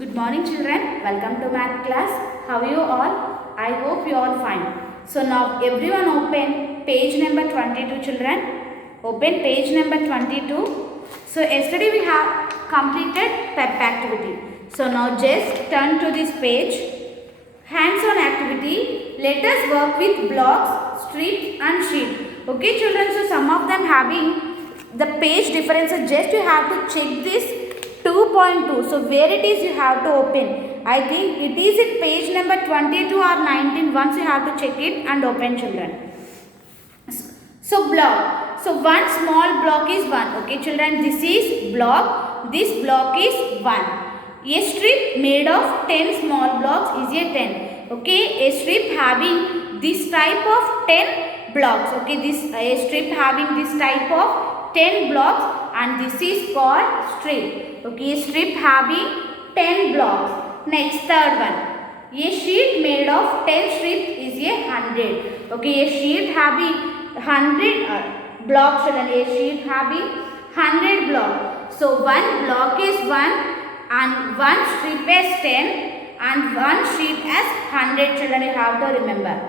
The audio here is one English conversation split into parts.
Good morning children, welcome to math class. How are you all? I hope you all fine. So now everyone open page number 22 children. Open page number 22. So yesterday we have completed PEP activity. So now just turn to this page. Hands on activity. Let us work with blocks, strips and sheet. Okay children, so some of them having the page differences, just you have to check this 2.2. So where it is you have to open. I think it is in page number 22 or 19. Once you have to check it and open children. So block. So one small block is 1. Okay children, this is block. This block is 1. A strip made of 10 small blocks is a 10. Okay, a strip having this type of 10 blocks. Okay, this a strip having this type of 10 blocks and this is called strip. Okay, strip having 10 blocks. Next, third one. A sheet made of 10 strips is a 100. Okay, a sheet having 100 blocks and a sheet having 100 blocks. So, one block is 1 and one strip is 10 and one sheet as 100 children, you have to remember.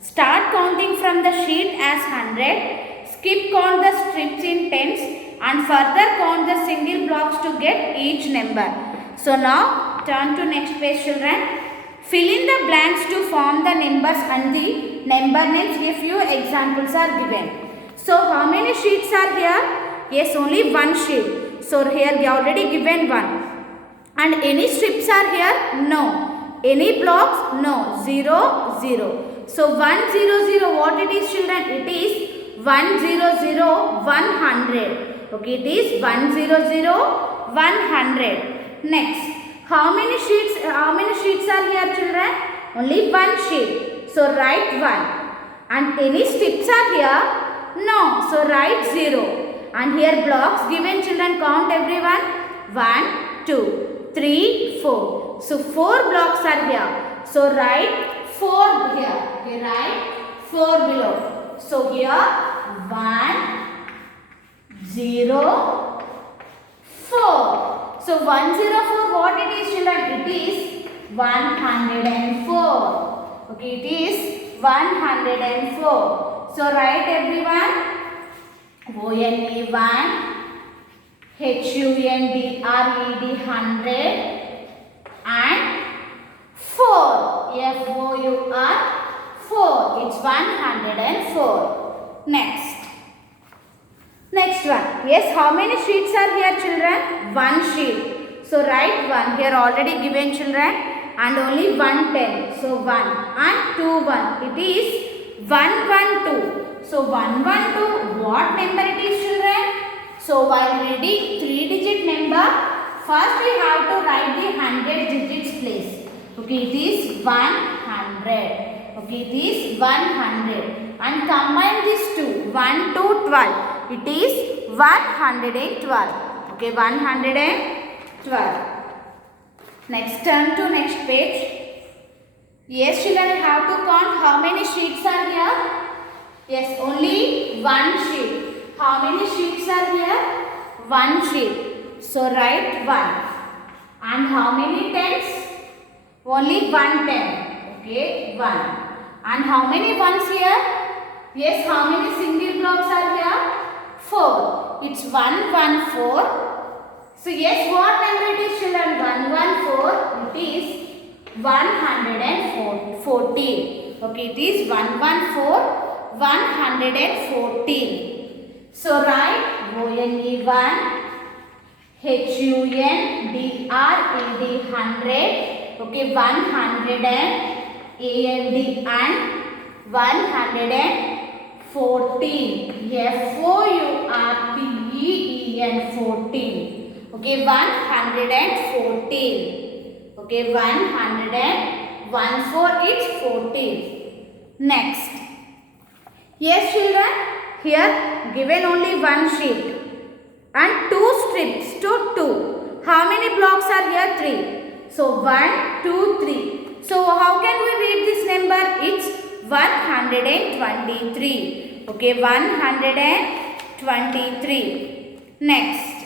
Start counting from the sheet as 100. Skip count the strips in tens and further count the single blocks to get each number. So now turn to next page children. Fill in the blanks to form the numbers and the number names. A few examples are given. So how many sheets are here? Yes, only one sheet. So here we already given one. And any strips are here? No. Any blocks? No. 0, 0. So 1, 0, 0. What it is children? It is 1, 0, 0, 100. Okay, it is 1, 0, 0, 100. Next, how many sheets are here children? Only one sheet. So write 1. And any strips are here? No. So write 0. And here blocks given children, count everyone. 1, 2, 3, 4. So 4 blocks are here. So write 4 here. Okay, write 4 below. So here 1, 0, 4. So 104, what it is children? It is 104. Okay, it is 104. So write everyone. ONE 1, HUNDRED 100 and 4. FOUR 4. It's 104. Next one. Yes, how many sheets are here children? One sheet. So write 1. Here already given children and only 110. So 1 and 2 1. It is 112. So 112. What number it is children? So while reading 3-digit number, first we have to write the 100 digits place. Okay, it is 100. Okay, it is 100. And combine these two. 1 to 12. It is 112. Okay, 112. Next, turn to next page. Yes, children, you have to count how many sheets are here. Yes, only one sheet. How many sheets are here? One sheet. So write 1. And how many tens? Only 1 10. Okay, 1. And how many ones here? Yes, how many single blocks are here? 4. It's 114. So yes, what number it is children? 114. It is 114. Okay, it is 114. 114. So write ONE 1, HUNDRED 100. Okay, 100 AND 114. FOURTEN 14. Okay, 114. Okay, 114. It's 14. Next. Yes children, here given only one sheet and 2 strips to 2. How many blocks are here? 3. So 1, 2, 3. So how can we read this number? It's 123. Okay, 123. Next.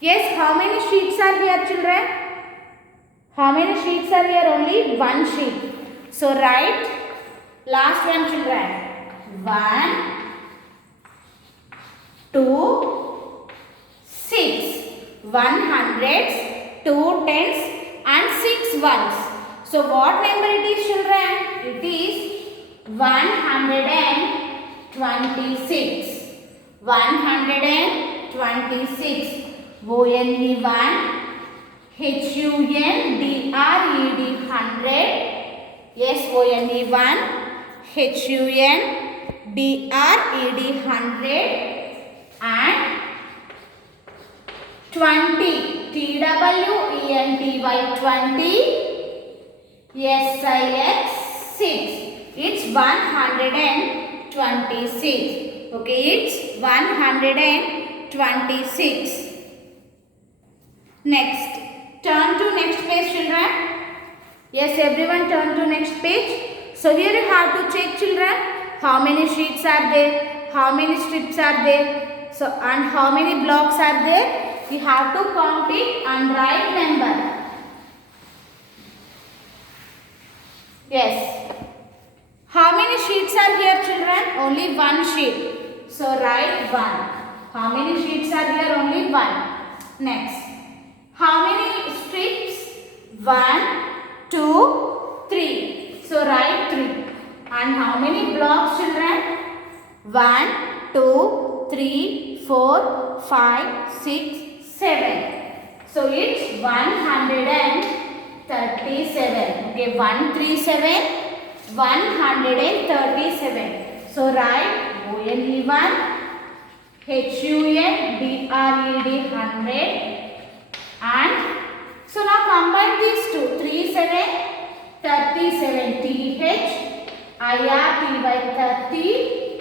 Yes, how many sheets are here children? How many sheets are here? Only one sheet. So write last one, children. 1, 2, 6. 1 hundreds, 2 tens and 6 ones. So what number it is, children? It is 126. 126. ONE 1. HUNDRED 100. Yes, ONE 1. HUNDRED 100 and 20. TWENTY 20. SIX 6. It's 126. Okay, it's 126. Next, turn to next page, children. Yes, everyone turn to next page. So here you have to check, children, how many sheets are there, how many strips are there, so and how many blocks are there. You have to count it and write number. Yes. How many sheets are here, children? Only one sheet. So write 1. How many sheets are here? Only 1. Next. How many strips? 1, 2, 3. So write 3. And how many blocks, children? 1, 2, 3, 4, 5, 6, 7. So it's 137. Okay, 137, 137. So write ONE 1, HUNDRED 100. And so now combine these two. 3, 7, 37. TH, IRTY 30,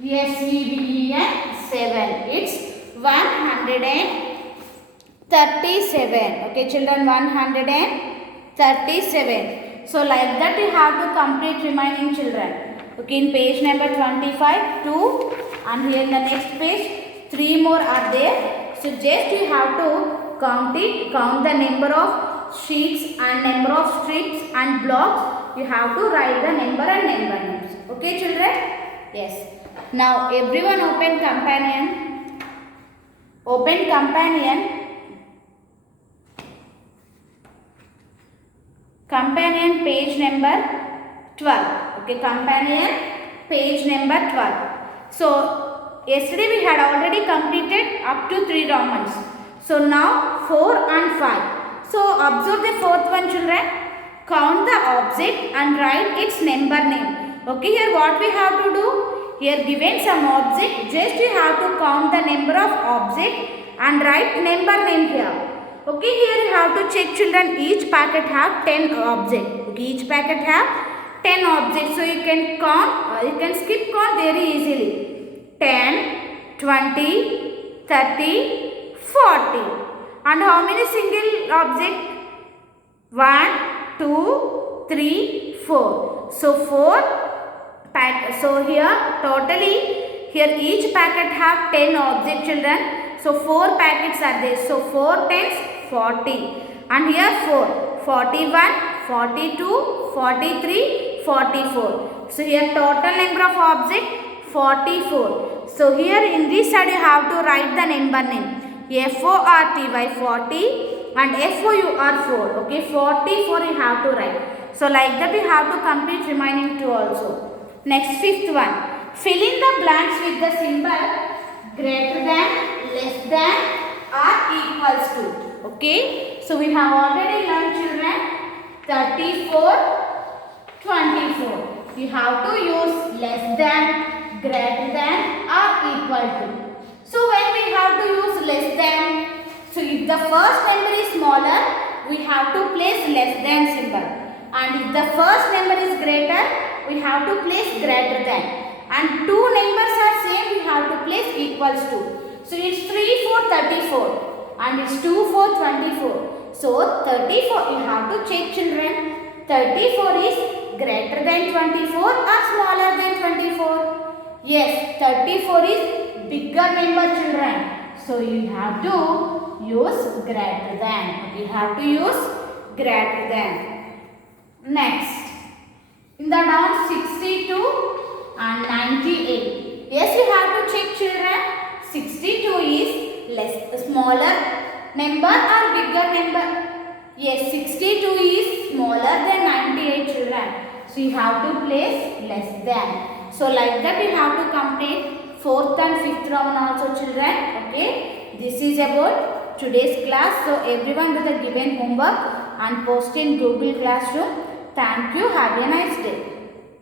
SEVEN 7. It's 137. Okay, children, 137. So like that you have to complete remaining, children. Okay, in page number 25, 2, and here in the next page, 3 more are there. So just you have to count it, count the number of sheets and number of strips and blocks. You have to write the number and number names. Okay, children? Yes. Now everyone open companion. Open companion. Companion page number 12. Okay, companion page number 12. So yesterday we had already completed up to 3 Romans. So now 4 and 5. So observe the fourth one, children. Count the object and write its number name. Okay, here what we have to do? Here given some object, just you have to count the number of object and write number name here. Okay, here you have to check, children. Each packet have 10 objects. Okay, each packet have 10 objects. So you can count, you can skip count very easily. 10, 20, 30, 40. And how many single object? 1, 2, 3, 4. So 4 pack. So here totally here each packet have 10 object, children. So 4 packets are there. So 4 tens 40. And here 4. 41, 42, 43, 44. So here total number of object 44. So here in this side you have to write the number name. FORTY 40 and FOUR 4. Okay, 44 you have to write. So like that we have to complete remaining 2 also. Next, fifth one. Fill in the blanks with the symbol greater than, less than or equals to. Okay. So we have already learned, children, 34, 24. We have to use less than, greater than or equal to. So when we have to use less than, so if the first number is smaller, we have to place less than symbol. And if the first number is greater, we have to place greater than. And two numbers are same, we have to place equals to. So it's 3, 4, 34. And it's 2, 4, 24. So 34, you have to check, children. 34 is greater than 24 or smaller than 24? Yes, 34 is bigger number, children. So you have to use greater than. You have to use greater than. Next, in the down 62 and 98. Yes, you have to check children. 62 is smaller number or bigger number? Yes, 62 is smaller than 98 children. So you have to place less than. So like that you have to complete 4th and 5th Roman also children. Okay. This is about today's class. So everyone do the given homework and post in Google Classroom. Thank you. Have a nice day.